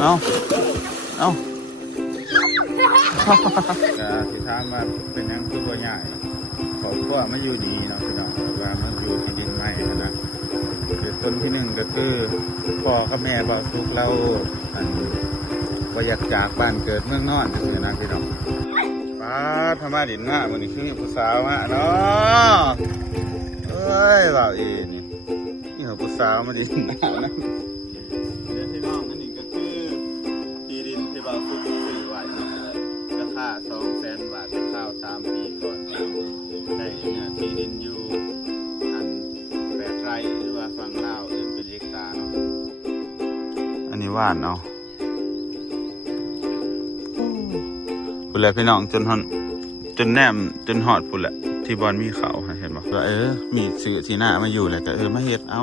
เอาสิถามว่าเป็นยังคือบ่ใหญ่ขอบครัวมาอยู่ดีเนาะพี่น้องว่ามันอยู่ที่ดินใหม่นะเหตุผลที่หนึ่งก็คือพ่อกับแม่บ่ทุกเราบ่อยากจากบ้านเกิดเมืองนอนซื่อๆนะพี่น้องป้าธรรมะดินมามื้อนี้คือมีผู้สาวมาเนาะเอ้ยว่าอีนี่ผู้สาวมาดินมานะพี่น้องอันนี้ก็คือที่ดินที่บ่าวทุกซื้อไว้ราคา 200,000 บาทข้าว3 ปีก่อนได้เนี่ยที่ดินอยู่อัน8 ไร่หรือว่าฝั่งลาวอื่นเป็นเฮกตาร์เนาะอันนี้ว่านเนาะพุ่นแหละพี่น้องจนแนมจนหอดพุ่นแหละที่บอลมีเขาเห็นบ่ว่ามีสื่อที่หน้ามาอยู่แหละก็มาเฮ็ดเอา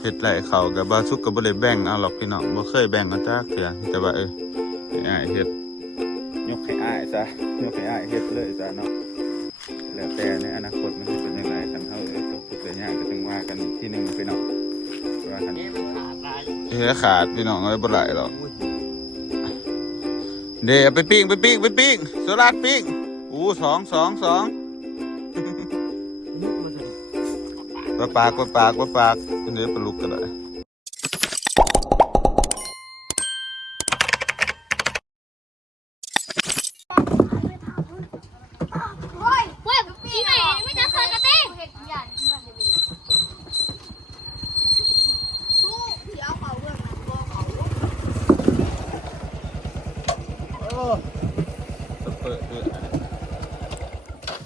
เฮ็ดไรเขากับบาซุกกับบ่ได้แบ่งเอาหรอกพี่น้องบ่เคยแบ่งกันจักเทื่อแต่ว่าอ้ายเฮ็ดยกให้อ้ายซะยกให้อ้ายเฮ็ดเลยซะเนาะแล้วแต่ในอนาคตมันจะเป็นยังไงกันเฮาทุกเรื่องอย่างก็ต้องว่ากันที่นึงพี่น้องว่ากันขาดพี่น้องบ่หลายหรอกเดี๋ยวไปปิ้งโซลาร์ปิ้งสองปลาปากเป็นเนื้อปลาลูกกันเลย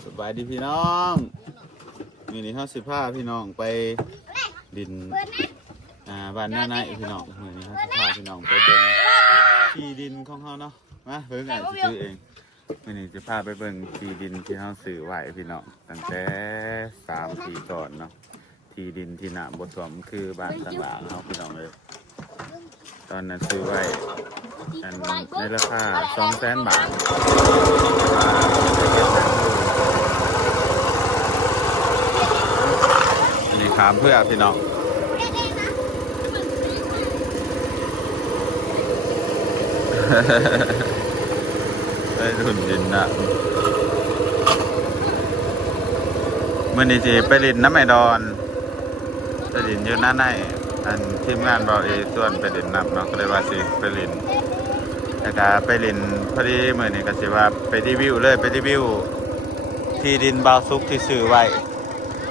สบายดีพี่น้องนี่เขา15พี่น้องไปดินบ้านหน้าในพี่น้องนี่เขา15พี่น้องไปเบิ่งที่ดินของเขาเนาะมาเบิ่งซื้อเองนี่จะพาไปเบิ่งที่ดินที่เขาซื้อไว้พี่น้องตั้งแต่3 ปีก่อนเนาะที่ดินที่น้ำบท่วมคือบ้านต่างหลังเขาพี่น้องเลยตอนนั้นซื้อไว้ในราคา 200,000 บาทอันนี้ขามเพื่อพี่น้องได้ทุนดินนะเมื่อนี้จีไปลินน้ำไอดอนไปลินอยู่หน้าในทีมงานบอกส่วนไปลินน้ำเนาะก็เลยว่าสิไปลินแต่ก็ไปลินพอดีเมื่อนี้ก็สิว่าไปรีวิวเลยไปรีวิวที่ดินบาวซุกที่ซื้อไว้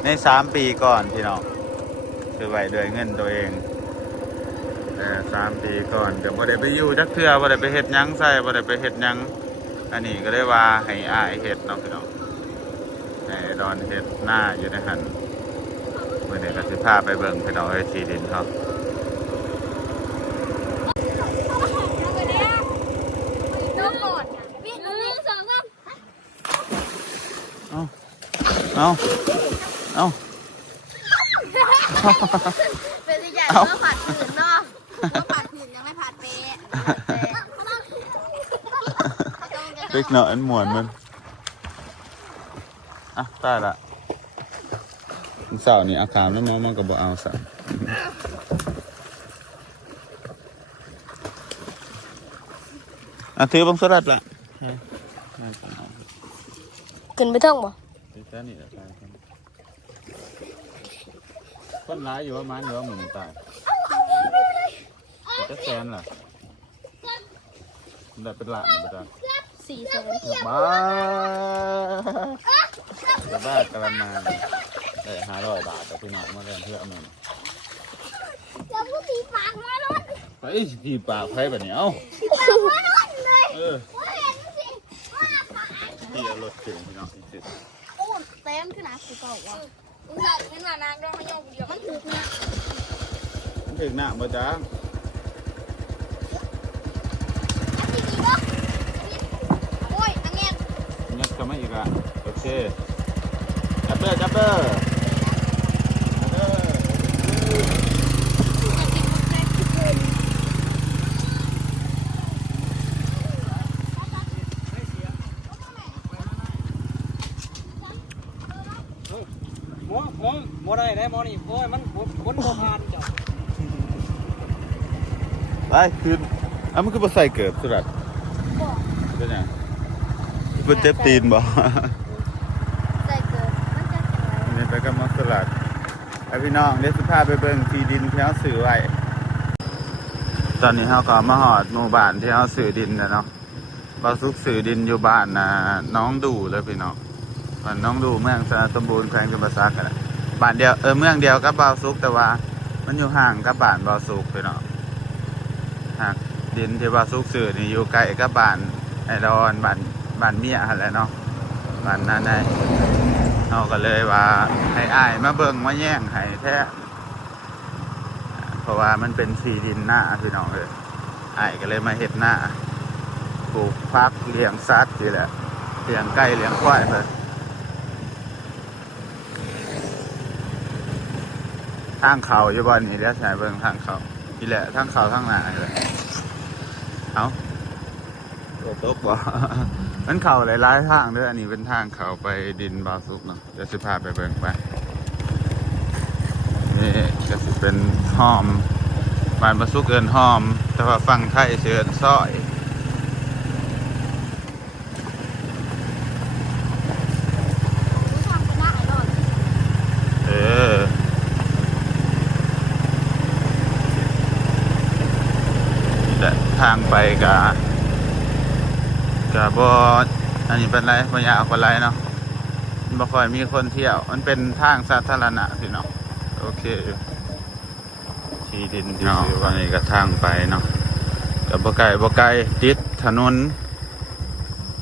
ใน3 ปีก่อนพี่น้องซื้อไว้ด้วยเงินตัวเอง3 ปีก่อนเดี๋ยวบ่ได้ไปอยู่จักเทื่อบ่ได้ไปเฮ็ดหยังใส่บ่ได้ไปเฮ็ดหยังอันนี้ก็เลยว่าให้อ้ายเฮ็ดเนาะพี่น้องให้ดอนเฮ็ดหน้าอยู่ในหันเมื่อนี้ก็สิพาไปเบิ่งพี่น้องที่ดินเขาเอาเป็นที่ใหญ่เมื่อผัดผืนเนาะเมื่อผัดผืนยังไม่ผัดเป๊ะเล็กหน่อยหมวนมันตายละสาวนี่อาการแล้วน้องมันก็บอกเอาสาวถือบังสลัดละขึ้นไปเท่งบ่คนร้ายอยู่ว่ามันหรือว่าหมุนตายจะแซนล่ะได้เป็นหลานประจำ400,000บ้าจะบ้ากระมังได้500 บาทแต่พี่น้องมาเรียนเพื่อมันจะพูดตีปากมาลุ้นไปตีปากใครแบบนี้เอ้าที่เอารถเก่งพี่น้องที่สุดโอ้เต็มขึ้นนะคือเปล่าวะมึงใส่เป็นหน้านางดองมันยองเดียวมันถึกนะมันถึกหน้าบ่จ้าโอ้ยอันเงี้ยงัดเข้ามาอีกอ่ะโอเคจับเด้อมอได้ได้มอนี่โอ้ยมันคนโบพานจ้ะ ไปขึ้นมันคือบ่ใส่เกิบสุด บอก เป็นไงเป็นเจ็บตีนบ่ ใส่เกินมันจะจังไร นี่ไปกับมัสลัดไอพี่น้องเดี๋ยวสิพาไปเบิ่งที่ดินที่เฮาซื้อไว้ตอนนี้เฮาก็มาฮอดหมู่บ้านที่เฮาซื้อดินแล้วเนาะบ่าวสุกซื้อดินอยู่บ้านน้องดูเลยพี่น้องบ้านน้องดูเมืองสระสมบูรณ์แขวงจำปาสักกันแหละบ้านเดียวเมืองเดียวกับบ่าวสุกแต่ว่ามันอยู่ห่างกับบ้านบ่าวสุกพี่น้องห่างดินที่บ่าวสุกซื้อนี่อยู่ใกล้กับบ้านไอดอนบ้านเมียหั่นแหละเนาะบ้านนั้นได้เราก็เลยว่าให้อ้ายมาเบิ่งมาแย่งให้แท้เพราะว่ามันเป็นที่ดินหน้าพี่น้องเลยอ้ายก็เลยมาเฮ็ดหน้าปลูกพักเลี้ยงสัตว์นี่แหละเลี้ยงไก่เลี้ยงควายไปทางเขาอยู่บ้านนี้แล้วใช่เบิ่งทางเขานี่แหละทางเขาทางหน้าเลยเอาตกบ่ มันเข่าหลายๆทางด้วยอันนี้เป็นทางเขาไปดินบาวซุกเนาะเดี๋ยวสิพาไปเบิ่งไปนี่ก็สิเป็นห้อมบ้านบาวซุกเอินห้อมแต่ว่าฝั่งไทยเชิญซ้อยผู้ชมก็น่าอร่อย นี่แหละทางไปกับบ่อันนี้เป็นไรบ่อยากเอาเป็นไรเนาะบ่ค่อยมีคนเที่ยวมันเป็นทางสาธารณะพี่น้องโอเคที่ดินที่ซื้อว่านี่ก็ทางไปเนาะกับบ่ไกลติดถนน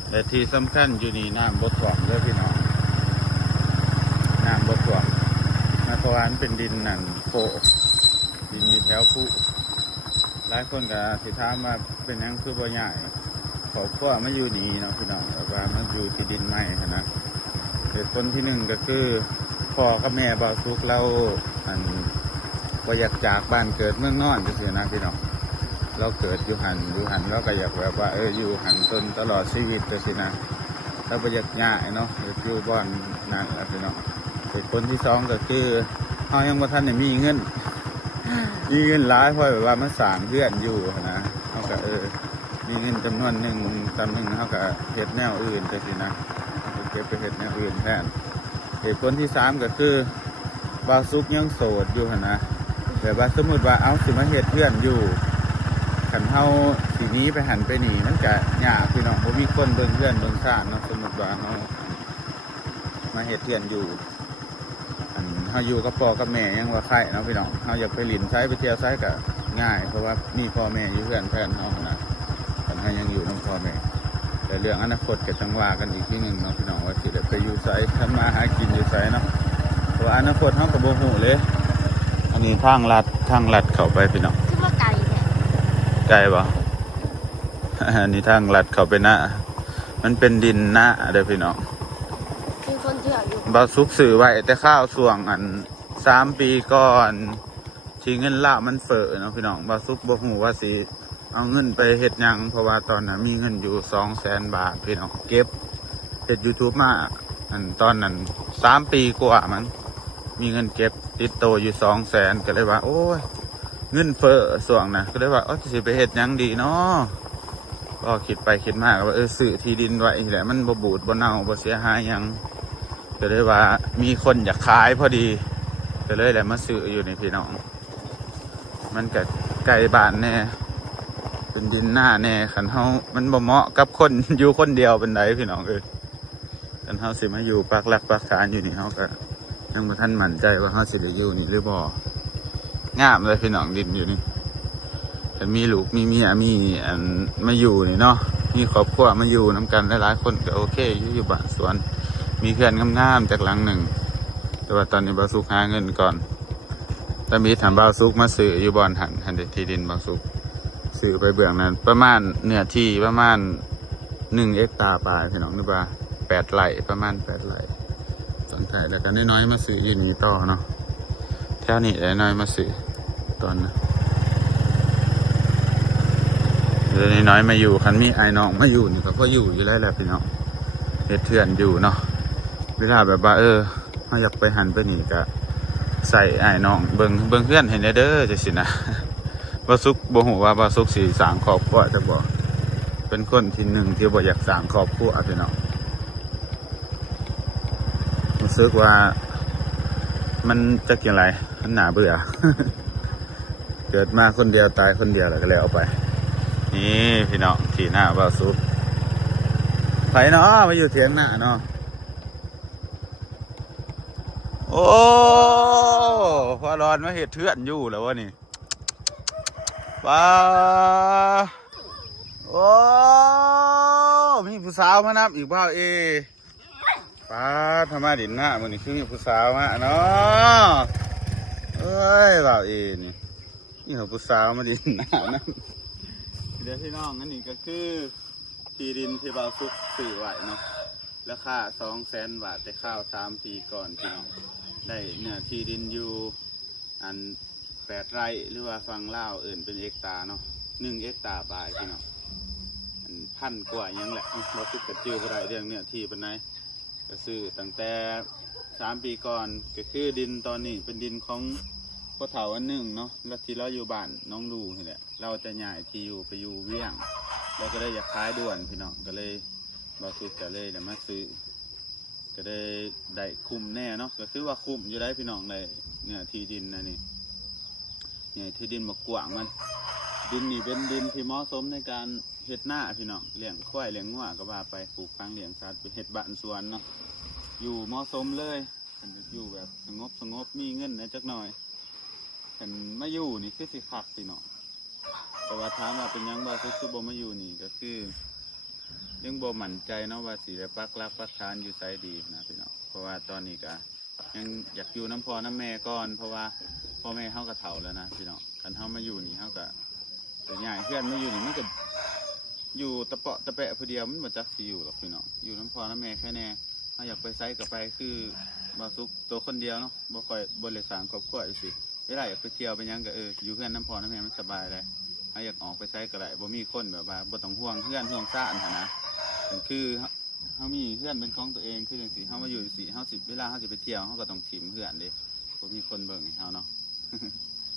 แต่ที่สำคัญอยู่นี่น้ำบ่ท่วมเลยพี่น้องน้ำบ่ท่วมเพราะว่ามันเป็นดินนั่นโปะดินอยู่แถวผู้หลายคนก็สิถามว่าเป็นหยังคือบ่ใหญ่ขอบครัวมาอยู่นี่เนาะพี่น้องแต่ว่ามันอยู่ที่ดินใหม่นะเหตุผลที่หนึ่งก็คือพ่อกับแม่บ่าวสุกเราบ่อยากจากบ้านเกิดเมืองนอนจังซี่นะพี่น้องเราเกิดอยู่หันเราก็อยากแบบว่าอยู่หันจนตลอดชีวิตจังซี่นะเราบ่อยากย้ายเนาะอยากอยู่บ้านนั่นแหละพี่น้องเหตุผลที่สองก็คือเฮายังบ่ทันได้มีเงินหลายเพราะแบบว่ามันสร้างเรือนอยู่นะเฮาก็มีเงินจำนวนหนึ่งเขาก็เฮ็ดแนวอื่นไปสินะเก็บไปเฮ็ดแนวอื่นแทนเหตุผลที่สามก็คือบ่าวสุกยังโสดอยู่นะแบบว่าสมมติว่าเอาสิมาเฮ็ดเพื่อนอยู่ขันเฮาสีนี้ไปหันไปหนีมันก็ยากพี่น้องบ่มีคนเบิ่งเพื่อนเบิ่งชาติเนาะสมมติว่าเฮามาเฮ็ดเพื่อนอยู่เฮาอยู่กับพ่อกับแม่ยังว่าใครเนาะพี่น้องเฮาอยากไปหลินไซไปเที่ยวไซก็ง่ายเพราะว่ามีพ่อแม่อยู่เพื่อนแทนเฮานะให้ยังอยู่น้องพ่อแม่แต่เรื่องอนาคตก็จังว่ากันอีกที่หนึ่งเนาะพี่น้องว่าสิได้ไปอยู่ไสทำมาหากินอยู่ไสเนาะเพราะว่าอนาคตเฮาก็บ่ฮู้เลยอันนี้ทางลัดเข้าไปพี่น้อง คือว่าไก่แท้ ไกลบ่ อันนี้ทางลัดเข้าไปหน้ามันเป็นดินหน้าเด้อพี่น้อง มีคนเที่ยวอยู่ บ่าวสุกซื้อไว้แต่ข้าวช่วง3 ปีก่อนที่เงินละมันเฟ้อเนาะพี่น้องบ่าวสุกบ่ฮู้ว่าสิเอาเงินไปเฮ็ดหยังเพราะว่าตอนนั้นมีเงินอยู่200,000 บาทพี่น้องเก็บเฮ็ด YouTube มาตอนนั้น3 ปีกว่ามันมีเงินเก็บติดโตอยู่200,000ก็เลยว่าโอ้ยเงินเฟ้อส่วงนะก็เลยว่าสิไปเฮ็ดหยังดีเนาะก็คิดไปคิดมาก็ว่าซื้อที่ดินไว้นี่แหละมันบ่บูดบ่เน่าบ่เสียหายหยังก็เลยว่ามีคนอยากขายพอดีก็เลยแหละมาซื้ออยู่นี่พี่น้องมันก็ใกล้บ้านแน่เป็นดินหน้าแน่ขันเฮามันบ่เหมาะกับคน อยู่คนเดียวเป็นไดพี่น้องขันเฮาสิมาอยู่ปักหลักปักฐานอยู่นี่เฮาก็ยังบ่ทันมั่นใจว่าเฮาสิได้อยู่นี่หรือบ่งามเลยพี่น้องดินอยู่นี่คันมีลูกมีเมียมีมาอยู่นี่เนาะมีครอบครัวมาอยู่นำกันหลายๆคนก็โอเคอยู่บ้านสวนมีเพื่อนงามๆจากหลังหนึ่งแต่ว่าตอนนี้บ่าวสุกหาเงินก่อนแต่มีถามบ่าวสุกมาซื้ออยู่บ่อนหันที่ดินบ่าวสุกซื้อไปเบื้องนั้นประมาณเนื้อที่ประมาณ1 เอกตาร์ปลายพี่น้องนึกว่า8 ไร่ประมาณ8 ไร่สนใจแล้วก็น้อยๆมาซื้ออยู่นี่ต่อเนาะแถวนี้น้อยๆมาซื้อตอนนะเดี๋ยวน้อยๆมาอยู่คันมีไอ้น้องมาอยู่นี่ก็พออยู่แล้วแหละพี่น้องเฮ็ดเถื่อนอยู่เนาะเวลาแบบว่าเขาอยากไปหันไปนี่ก็ใส่ไอ้น้องเบิ่งเพื่อนเห็นเด้อจังซี่นะ บ่ บ่สุกบ่ฮู้ว่าบ่สุกสิสร้างครอบครัวจะบ่เป็นคนที่หนึ่งที่บ่อยากสร้างครอบครัวพี่น้องรู้สึกว่ามันจะอย่างไรมันน่าเบื่อ เกิดมาคนเดียวตายคนเดียวแล้วก็แล้วไปนี่พี่น้องที่หน้าบ่สุกไผเนาะมาอยู่เถียงหน้าเนาะโอ้พอร้อนมาเห็ดเถื่อนอยู่แล้ววะนี่ว้าโอ้มีผู้สาวมานับอีกเปล่าป้าทำไมดินหน้ามันนี่คือมีผู้สาวมาเนาะเอ้ยเปล่านี่เขาผู้สาวมาดินหน้านะเดี๋ยวพี่น้องอันนี้ก็คือที่ดินที่บ่าวซุกซื้อไว้เนาะราคา200,000 บาทแต่ข้าว3 ปีก่อนพี่น้องได้เนื้อที่ดินอยู่อัน8 ไร่หรือว่าฟังเล่าวอื่นเป็นเอกตาเนาะ1 เอกตาปลายพี่น้องอัน1,000 กว่ายังแหละเราคิดกับจื้ออะไรเรื่องเนื้อที่เป็นไงก็ซื้อตั้งแต่3 ปีก่อนก็คือดินตอนนี้เป็นดินของพ่อเฒ่าอันหนึ่งเนาะแล้วที่เราอยู่บ้านน้องดูนี่แหละเราจะย้ายที่อยู่ไปอยู่เวียงแล้วก็เลยอยากขายด่วนพี่น้องก็เลยบาสุกก็เลยเดี๋ยวมาซื้อก็ได้คุ้มแน่เนาะก็คือว่าคุ้มอยู่ได้พี่น้องเลยเนี่ยที่ดินนะนี่เนี่ยที่ดินมะกวางมันดินนี่เป็นดินที่เหมาะสมในการเฮ็ดหน้าพี่น้องเลี้ยงควายเลี้ยงงัวก็ว่าไปปลูกฟังเลี้ยงสัตว์ไปเฮ็ดบ้านสวนเนาะอยู่เหมาะสมเลยอยู่แบบสงบมีเงินนะจักหน่อยฉันมาอยู่นี่คือสิคักพี่น้องแต่ว่าถามว่าเป็นยังบ่คือบ่มาอยู่นี่ก็คือยังบ่มั่นใจเนาะว่าสิได้ปักหลักปักฐานอยู่ไสดีนะพี่น้องเพราะว่าตอนนี้ก็ยังอยากอยู่น้ำพ่อน้ำแม่ก่อนเพราะว่าพ่อแม่เฮาก็เฒ่าแล้วนะพี่น้องคันเฮามาอยู่นี่เฮาก็แต่ย้ายเพื่อนมาอยู่นี่มันก็อยู่ตะเปาะตะแปะผู้เดียวมันบ่จักสิอยู่หรอกพี่น้องอยู่น้ำพ่อน้ำแม่แค่แน่เฮาอยากไปไสก็ไปคือบ่สุกตัวคนเดียวเนาะบ่ค่อยบ่ได้สร้างครอบครัวจังซี่เวลาอยากไปเที่ยวไปยังก็อยู่เพื่อนน้ำพ่อน้ำแม่มันสบายเลยเฮาอยากออกไปไสก็ได้บ่มีคนแบบว่าบ่ต้องห่วงเพื่อนห่วงซ่านหั่นนะคือเฮามีเพื่อนเป็นของตัวเองคือจังซี่เฮามาอยู่จังซี่เฮาสิเวลาเฮาสิไปเที่ยวเฮาก็ต้องถิ่มเพื่อนเด้บ่มีคนเบิ่งให้เฮาเนาะ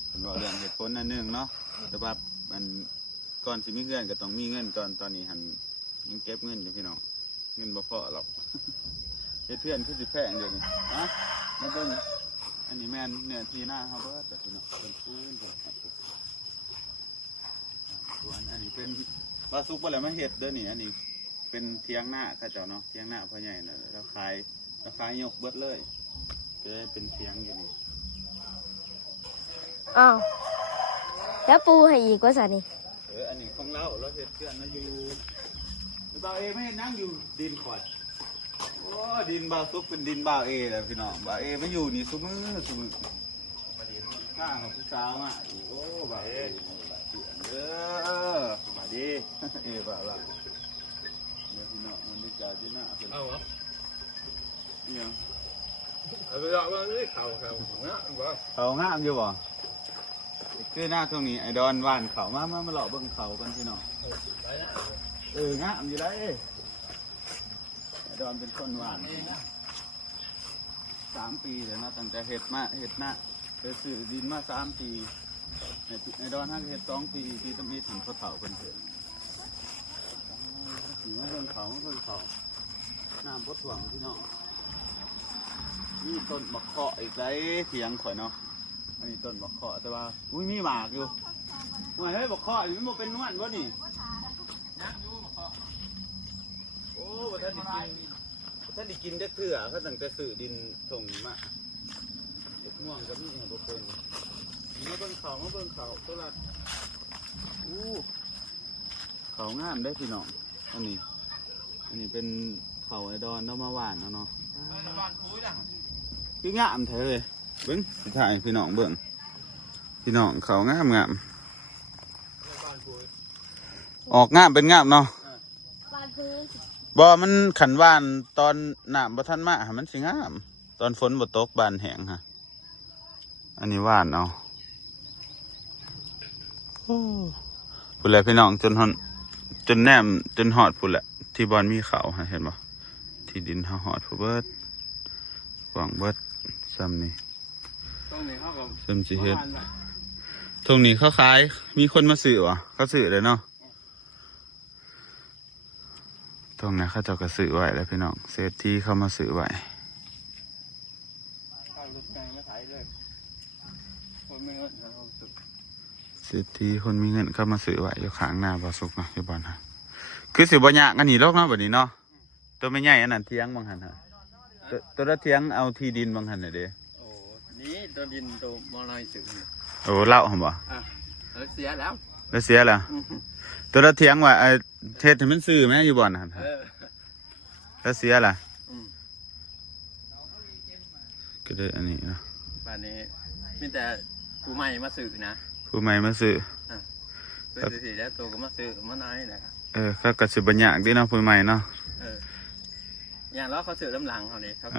เพิ่นว่าเรื่องเหตุผลอันนึงเนาะแต่ว่ามันก่อนสิมีเพื่อนก็ต้องมีเงินก่อนตอนนี้หันยังเก็บเงินอยู่พี่น้องเงินบ่พอหรอก เฮ็ดเพื่อนคือสิแพงเดี๋ยวนี้นะมาเบิ่งอันนี้แม่นเนื้อที่หน้าเฮาเบิดแต่พี่น้องเป็นพื้นบ่ครับส่วนอันนี้เป็นปลาซุกบ่แล้วมาเฮ็ดเด้อนี่อันนี้เป็นเถียงหน้าเขาเจ้าเนาะเถียงหน้าพ่อใหญ่น่ะเราขายยกเบิดเลยจะได้เป็นเถียงอยู่นี่ อ้าวแล้วปูให้อีกว่าสันนี่ อันนี้ของเราเห็ดเพื่อนนะอยู่บ่าวเอไม่เห็นนั่งอยู่ดินขอดโอ้ดินบ่าวซุกเป็นดินบ่าวเอเลยพี่น้องบ่าวเอไม่อยู่นี่ซุมือมาดินข้างของพี่สาวอ่ะโอ้บ่าวเอเด้อมาดีบ่าวละเดี๋ยวพี่น้องมันได้จ่ายที่หน้าเอาเหรอเนี่ยเอาไปเอาไปเลยเขางามอยู่บ่คือหน้าตรงนี้ไอ้ดอนว่านเขามาหล่อเบิ่งเขากันพี่น้องงามอยู่ได้ไอ้ดอนเป็นคนว่าน3 ปีเลยนะตั้งแต่เห็ดหน้าไปซื้อดินมา3 ปีไอ้ดอนเห็ด2 ปีที่ต้องมีถึงเขาเฒ่าคนเถิดมาเบิ่งเขาน้ำบดหวังพี่น้องนี่ต้นมะเขาะอีกได้เถียงข่อยเนาะอันนี้ต้นบักเคาะแต่ว่าอุ้ยมีหมากอยู่ว่าเฮ้ยบักเคาะอยู่มันเป็นนวลวะนี่นักอยู่บักเคาะโอ้บ่ท่านได้กินจักเถื่อเขาตั้งแต่สื่อดินส่งมาเด็กม่วงก็มีบ่เป็นมาเบิ่งเขาตัวละเขางามได้พี่น้องอันนี้เป็นเขาไอดอนแล้วมาหวานเนาะคืองามแท้เลยเบิ้งสิถ่ายพี่น้องเบิ้งพี่น้องเขางามออกงามเป็นงามเนาะบ่มันขันว่านตอนน้ำบ่ทันมามันสิงามตอนฝนบ่ตกบานแห้งฮะอันนี้ว่านเอาพูดเลยพี่น้องจนแนมจนหอดพูดแหละที่บอลมีเขาเห็นบ่ที่ดินเขาหอดพูเบิดกว้างเบิดซ้ำนี่ซ้ำสิเฮ็ด ตรงนี้เขาขายมีคนมาซื้อวะเขาซื้อเลยเนาะตรงนี้เขาเจ้าก็ซื้อไว้แล้วพี่น้องเศรษฐีเขามาซื้อไว้เศรษฐีคนมีเงินเข้ามาซื้อไว้อยู่ข้างหน้าบ่สุกเนาะอยู่บ้านฮะคือสิบ่ยากกันนี่โลกเนาะบัดนี้เนาะตัวไม่ใหญ่อันนั้นเทียงบางหันฮะตัวละเทียงเอาที่ดินบางหันน่ะเด้ โอ้นี่ตัวดินตัวมอลอยสึง โอ้เล่าหั่นบ่ เสียแล้ว แล้วเสียแล้วตัวละเทียงว่าเทศให้มันซื้อแม่อยู่บ่อนหั่นฮะแล้วเสียล่ะก็ได้อันนี้เนาะ บ้านนี้มีแต่ผู้ใหม่มาสื่อนะ ผู้ใหม่มาซื้อ ซื้อสิแล้วตัวก็มาซื้อมาน้อยนะครับ เขาก็สิบ่ยากเด้เนาะผู้ใหม่เนาะ อย่างแล้วเขาซื้อลำหลังเขาเนี่ยเขาท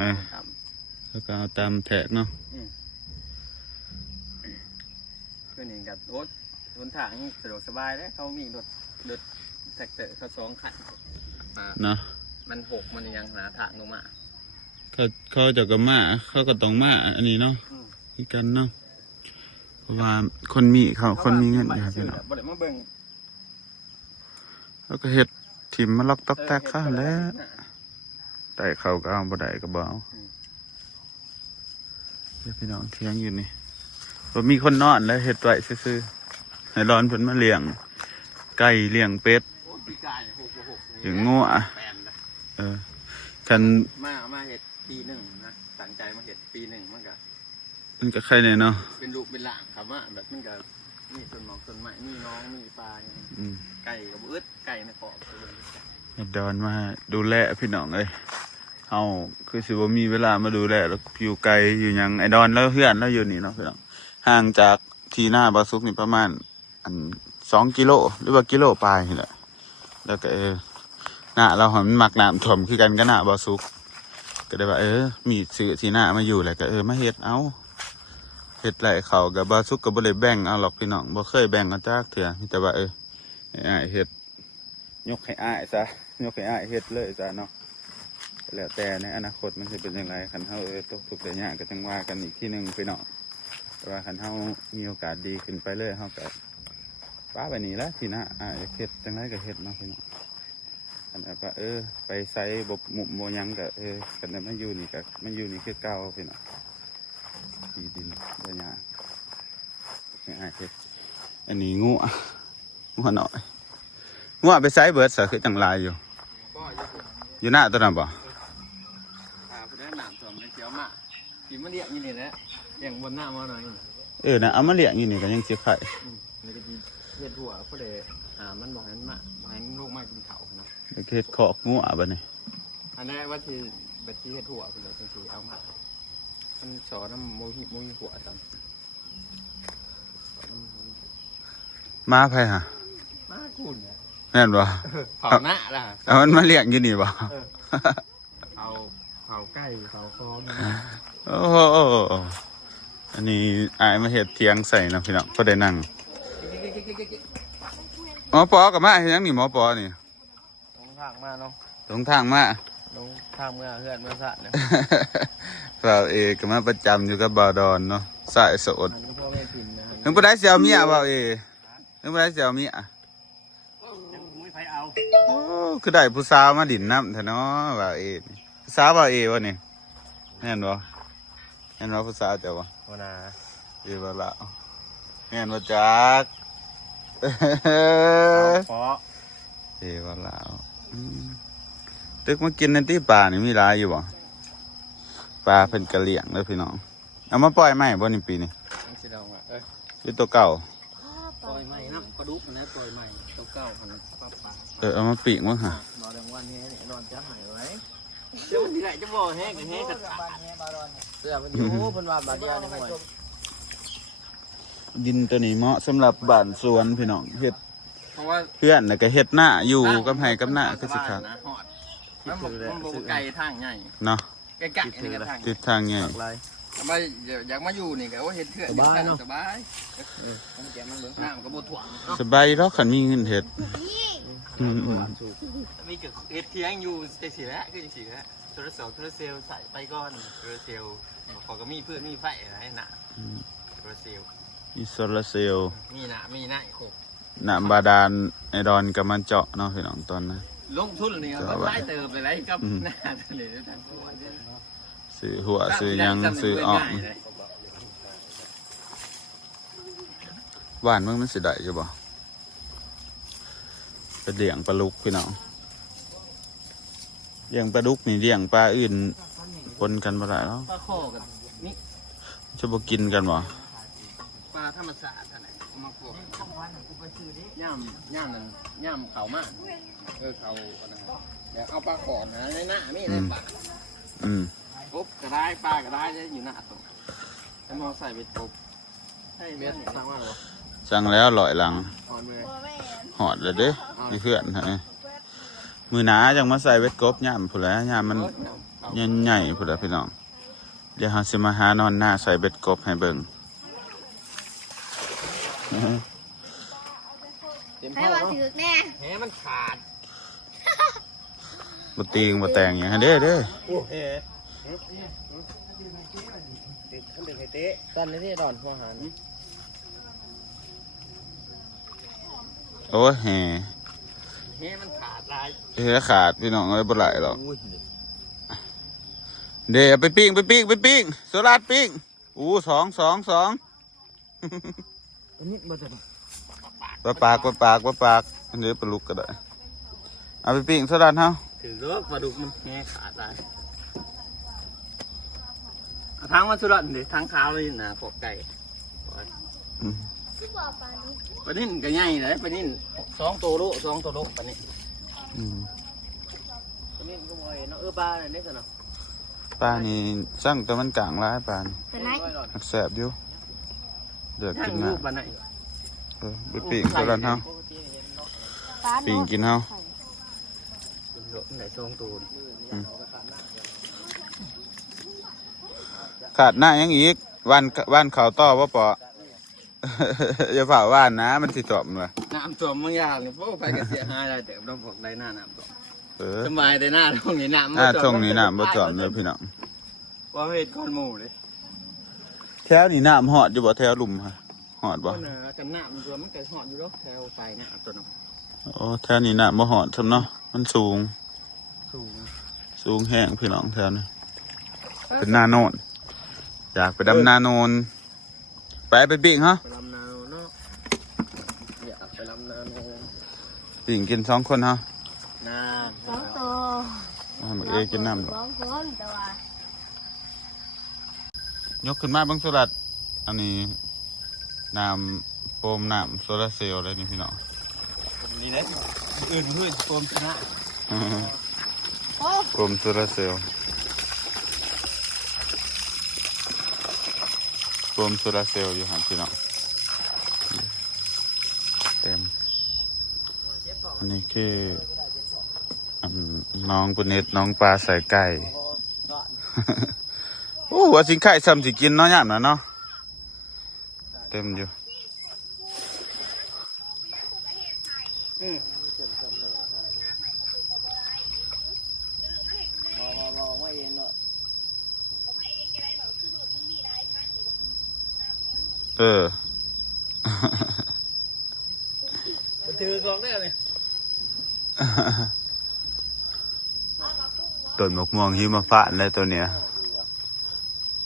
แล้วก็เอาตามแทกเนาะ ำคือนี่กับรถบนทางสะดวกสบายเลยเขามีรถแท็กเตอร์เขา2 คัน เนาะ มัน6มันยังหาทางลงมา เขาจะก็มาเขาก็ต้องมาอันนี้เนาะอีกกันเนาะเพราะว่าคนมีเงินนะครับพี่น้อง บ่ได้มาเบิ่ง แล้วก็เฮ็ดทิมมาล็อกตอกแตกเข้าแล้วได้เขาก็เอาบ่ได้ก็บ่เอาเดี๋ยวพี่น้องเที่ยงอยู่นี่บ่มีคนนอนแล้วเฮ็ดไว้ซื่อๆให้ร้อนเพิ่นมาเลี้ยงไก่เลี้ยงเป็ด โอ้ปีกาย6 ถึงงัวกัน มาเห็ดปีหนึ่งนะตั้งใจมาเห็ดปีหนึ่งมันก็ใครเนี่ยเนาะ เป็นลูกเป็นหลานครับว่าแบบมันก็มีต้นหมอกต้นไม้มีน้องมีปลาอย่างไก่กับอึดไก่ในขอบเลย ดอนมาดูแลพี่น้องเลยเอาคือสิว่ามีเวลามาดูแลแล้วอยู่ไกลอยู่ยังไอดอนแล้วเพื่อนแล้วอยู่นี่เนาะพี่น้องห่างจากทีหน้าบาซุกนี่ประมาณ2 กิโลหรือว่ากิโลปลายนี่แหละแล้วก็หน้าเราหอมหมักน้ำถ่วมคือกันก็หน้าบาซุกก็ได้ว่ามีสื่อทีหน้ามาอยู่แหละก็มาเฮ็ดเอาเฮ็ดไรเขากับบาซุกก็บ่ได้แบ่งเอาหรอกพี่น้องบ่เคยแบ่งเอาจากเถื่อแต่ว่าอ้ายเฮ็ดยกให้อ้ายซะยกให้อ้ายเฮ็ดเลยจ้ะเนาะแล้วแต่ในอนาคตมันจะเป็นอย่างไรคันเฮาตกทุกข์ได้ยากก็จังว่ากันอีกที่นึงพี่น้องแต่ว่าคันเฮามีโอกาสดีขึ้นไปเลยเฮาก็ป้าไปนี่ละทีหน้าอ้ายเฮ็ดจังไรก็เฮ็ดเนาะพี่น้องคันแบบว่าไปไสบ่หมุมบ่หยังก็คันได้มาอยู่นี่ก็มันอยู่นี่คือเก่าพี่น้องที่ดินบ่ยากให้อ้ายเฮ็ดอันนี้งัวหน่อยงัวไปไสเบิดซะคือจังหลายอยู่ ก็ อยู่หน้าตัวนั้นบ่ ผู้ได้หนามถ่วมในเขียวมากินมะเรียกนี่แหละอย่างบนหน้ามาหน่อย นะเอามาเลี้ยงอยู่นี่ก็ยังสิไข่ นี่ก็เห็ดหัวผู้ใดมันบอกให้มันมาบอกให้ลูกมากินเขานะ เฮ็ดคอกงัวบัดนี้ อันนี้ว่าที่บัดที่เห็ดหัวผู้ใดบางทีเอามามันสอนน้ำมูหิหัวจัง มาไผฮะ มาคุณ แม่นบ่ เผาหน้าล่ะ เอามันมาเลี้ยงอยู่นี่บ่ เผาไก่เผาคอม โอ้โหอันนี้อายมาเฮ็ดเถียงใส่เนาะพี่น้องพอได้นั่งหมอปอก็มาเฮ็ดหยังนี่หมอปอนี่ ลงทางมาเนาะ ลงทางมา ลงทางเมื่อเฮือนเมื่อสะเนี่ย ฝ่าวก็มาประจำอยู่กับบ่าวดอนเนาะสายโสด พ่อแม่พินนะ ถึงบ่ได้สิเอาเมียบ่าวถึงบ่ได้สิเอาเมีย ไม่ไผเอา โอ้คือได้ผู้สาวมาดินน้ำแท้เนาะบ่าวนี่ผู้สาวบ่าววะนี่แม่นบ่แม่นบ่ผู้สาวเจ้าบ่ วันน่ะ บ่ละแม่นบ่จัก เพราะ บ่ละตึกมากินในที่ป่านี่มีหลายอยู่บ่ปลาเพิ่นกะเลี้ยงเด้อพี่น้องเอามาปล่อยไหมบ่นี่ปีนี้ ต้องสิลองอ่ะอยู่ตัวเก่า ปล่อยใหม่นะปลาดุกนะปล่อยใหม่ตัวเก่าของป้าป่า เอามาปีกมั้งฮะ รอแรงวันนี้เนี่ยนอนจับใหม่ไว้เดี๋ยวมันที่ไหนจะบอกแห้งกันแห้งกันเสื้อมันอยู่เพิ่นว่าบาดเดียวในหัว ดินตัวนี้เหมาะสำหรับบ้านสวนพี่น้องเฮ็ด เพราะว่า เพื่อนน่ะก็เฮ็ดหน้าอยู่กับไห้กับหน้าก็สิครับ มันบอกไก่ทางใหญ่ เนาะ ไก่นี่ก็ทาง ทิศทางใหญ่ ทำไมอยากมาอยู่นี่ก็ว่าเห็ดเถื่อนสบายเนาะสบายมันแกมันเบิ่งทางก็บ่ถ่วง สบายเนาะคันมีเงินเฮ็ด มีเกิดเฮ็ดเที่ยงอยู่จังซี่แหละคือจังซี่แหละโทรศัพท์โทรเซลใส่ไปก่อนโทรเซลพอก็มีเพื่อนมีไฟอะไรน่ะโทรเซล มีโซลาร์เซลล์ มีนะอีกโค น้ำบาดาลไอดอนกับมันเจาะเนาะพี่น้องตอนนั้น ลงทุนนี่ก็ไล่เติมไปไรกับหน้าทะเลด้วยกัน ซื้อหัวซื้อหยังซื้ออ้อมบ้านมึงมันสิได้อยู่บ่ไปเลี้ยงปลาลุกพี่น้องเลี้ยงปลาดุกนี่เลี้ยงปลาอื่นปนกันบ่ได้แล้ว ปลาคอกับนี่ จะบ่กินกันบ่ ปลาธรรมศาสตร์อะไรเอามาปลูกย่ำนั่นย่ำเขามากเขาอะไรเดี๋ยวเอาปลาขอนนะในหน้านี่ในปาก ปุ๊บก็ได้ปลาก็ได้อยู่หน้าตัวแล้วมอใส่ไปปุ๊บให้เม็ดสั่งว่าหรอ สั่งแล้วลอยหลัง อ่อนเลย หอดเลยเด้มีเพื่อนฮะมือหนาจังมาใส่เวทกบย่ามผู้นแหล้วย่ามมันใหญ่ๆผู้นแหล้วพี่น้องเดี๋ยวเราสิมาหานอนหน้าใส่เวทกบให้เบิ่ง ให้ว่าถือแน่ แหมันขาด บ่ตีงบ่แต่งอย่างนั้นเด้อเด้อ โอ้เฮ้ติดขั้นเด็กเตะตอนนี้ที่ดอนหัวหัน โอ้ยแห่ เฮ้มันขาดลาย เฮ้ขาดพี่น้องเอ้ยบ่ไหลหรอกเดี๋ยวไปปิ้งโซลาดปิ้งสอง อันนี้มันจะ ปลาปากอันนี้ปลาลุกก็ได้เอาไปปิ้งโซลาดเฮา ถือรถปลาดุกมันแหขาดลายทั้งมันสุดเลยทั้งขาวเลยนะพวกไก่ คือบอกปลานี้ ปลานิ่นก็ใหญ่เลยปลานิ่น2 ตัวลูกปลานิ่นปลานิ่นก็มวยเนาะปลาเนี่ยได้ขนาด ปลานี่สั่งแต่มันกลางร้ายปลานี่ เป็นไร แสบอยู่เดือด ย่า กิ ง น ลู นะ กปลาไหน ไปปิ้งโซลาดเฮา ปลา ปิ้งกินเฮา ไหน2 ตัว ขาดหน้ายังอีกว่านเขาต่อว่าปอ อย่าเผาว่านนะมันสิจบเลย น้ำตัวมึงยากเลยพวกไปก็เสียหายได้แต่ต้องพวกได้หน้าน้ำตัว สบายแต่หน้าตรงนี้น้ำ ช่วงนี้น้ำบ่จบเลยพี่น้อง ว่าเห็ดก้อนหมูเลย แถวนี้น้ำหอดอยู่บ่แถวหลุมฮะหอดบ่ กันน้ำตัวมันก็หอดอยู่แล้วแถวไปเนี่ยตัวน้ โอ้แถวนี้น้ำบ่หอดซำเนาะมันสูง ำสูง แห้งพี่น้องแถวนี้เป็นนาโนนอยากไปดำนาโนนไปปิ้งฮะ ไปลำนาเนาะอยากไปลำนาโน ปิ้งกิน2 คนฮะ นา 2 ตัว เอกินน้ำหรอ 2 คนแต่ว่าย กขึ้นมาเบิ่งโซลัดอันนี้น้ำโฟมน้ำโซลาร์เซลล์เลยนี่พี่น้อง นี่เลยอื่นเพื่อนโกมชนะ โอ้ โฟมโซลาร์เซลล์โฟมโซลาร์เซลล์อยู่หันพี่น้องเต็มอันนี้คือน้องปุเนตน้องปลาใส่ไก่ โอ้หัวสิงไข่ซ้ำสิกินเนาะย่ามนะเนาะเต็มอยู่ บอกว่าเองเนาะ เออ มันถือกองได้เลย ต้นมะม่วงหิมพานต์เลยตัวเนี้ย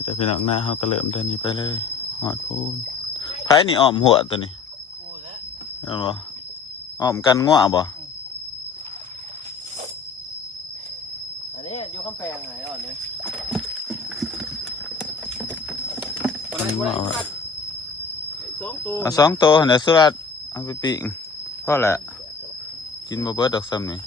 จะพี่น้องหน้าเขาก็เริ่มตัวนี้ไปเลยหอดพูนไผ่นี่อ้อมหัวตัวนี้เห็นบ่อ้อมกันง่วบ่ อันนี้อยู่ข้ามแปลงไหนอ่อนเนี่ย กันง่วบ่ 2 ตัว เอา2 ตัวเดี๋ยวสุรัตน์เอาไปปิ้งพอแหละกินบ่เบิดดอกซ้ำนี่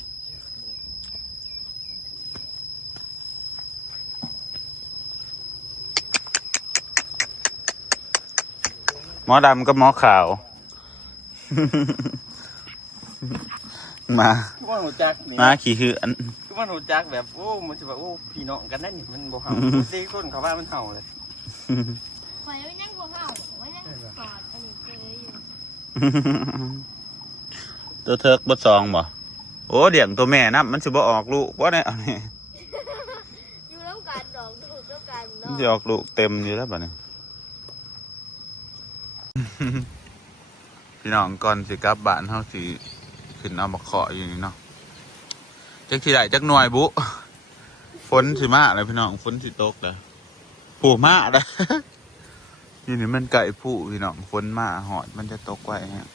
หมอดำกับหมอขาว มา คือมันหูจักนี่ มาขี่คืออัน คือมันหูจักแบบโอ้มันจะแบบโอ้พี่น้องกันได้นี่มันบ่เห่าซีคนเขาว่ามันเห่าเลย ข่อยยังบ่เห่าว่ายังกอดอันนี้เจออยู่ ตัวเทิกบดซองบ่โอ้เดี่ยงตัวแม่นะมันสิบ่ออกลูกว่าเนี่ยอันนี้ อยู่แล้วกันดอกถูกแล้วกัน มัน เนาะ สิออกลูกเต็มอยู่แล้วบัดนี้ พี่น้องก่อนสิกลับบ้านเฮาสิขึ้นเอามาเคาะอยู่นี่เนาะจักสิได้จักหน่วยบุฝนสิมาแล้วพี่น้องฝนสิตกแล้วผู้มาเด้อ อยู่นี่มันไก่ผู้พี่น้องฝนมาหอดมันจะตกไว้ฮะ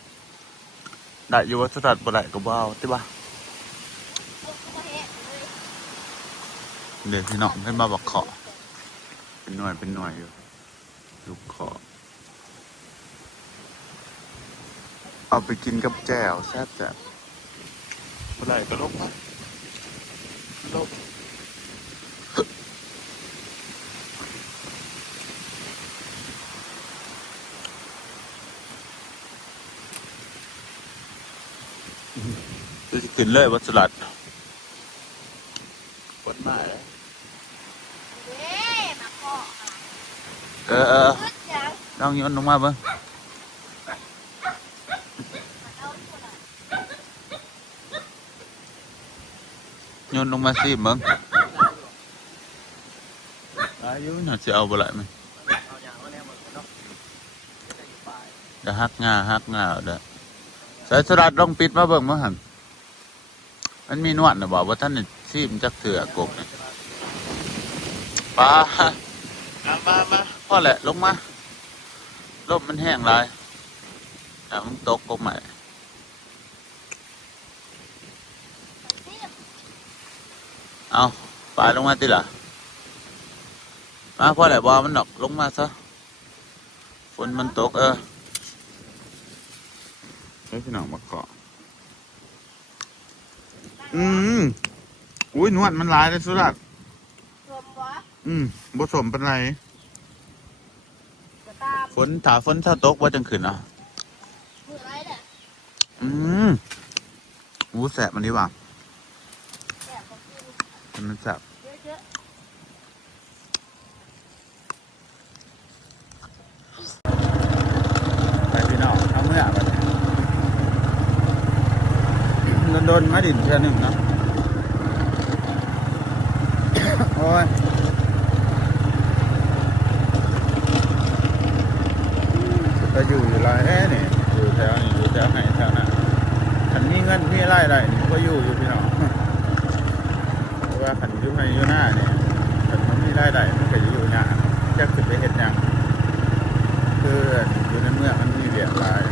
ได้อยู่ว่าสตัดบ่ได้ก็บ่เอาติบ่ะเดี๋ยวพี่น้องขึ้นมาบักเคาะเป็นหน่วยอยู่ลูกเคาะเอาไปกินกับแจ่วแซ่บจ้ะบ่ได้ก็ลบมาลบจะกินเลยวัสลัดปวดมากเลย เด้มาพ่อ อึดจังลองโยนลงมาเบิ่งโยนลงมาสิเบิ่งอายุน่าจะเอาบ่ไหลมั้ยเดี๋ยวหักงาเด้อใส่สลัดลองปิดมาเบิ่งมาหั่นมันมีนวดน่ะบอกว่าท่านนี่ซีมจักเถื่อกบนี่ปลามาพอแหละลงมาลมมันแห้งหลายแต่มันตกกบใหม่เอาปลาลงมาติล่ะมาพอแหละบอมันดอกลงมาซะฝนมันตกเฮ้ยพี่น้องมาเกาะอุ้ยนวดมันหลายเลยสุรัตน์ รวมวะ ผสมเป็นไร กระตาม ฝนถ้าฝนถ้าตกว่าจังขึ้นอ่ะ มือไรเนี่ย อู้แสบมันดีว่ะ แอบของกิน มันแสบ เยอะ ไปพี่น้องเอาเมื่อแบบโดนมาดินเท่านึงเนาะ โอ้ยก็อยู่ไรนี่อยู่แถวนี้อยู่แถวไหนแถวนั้นขันมีเงินมีไร่ไรนี่ก็อยู่พี่น้องเพราะว่าขันอยู่ให้อยู่หน้าเนี่ยขันมันมีไร่ไรมันก็อยู่หน้าจะขึ้นไปเห็ดหยังคืออยู่ในเมืองมันมีเบียดหลาย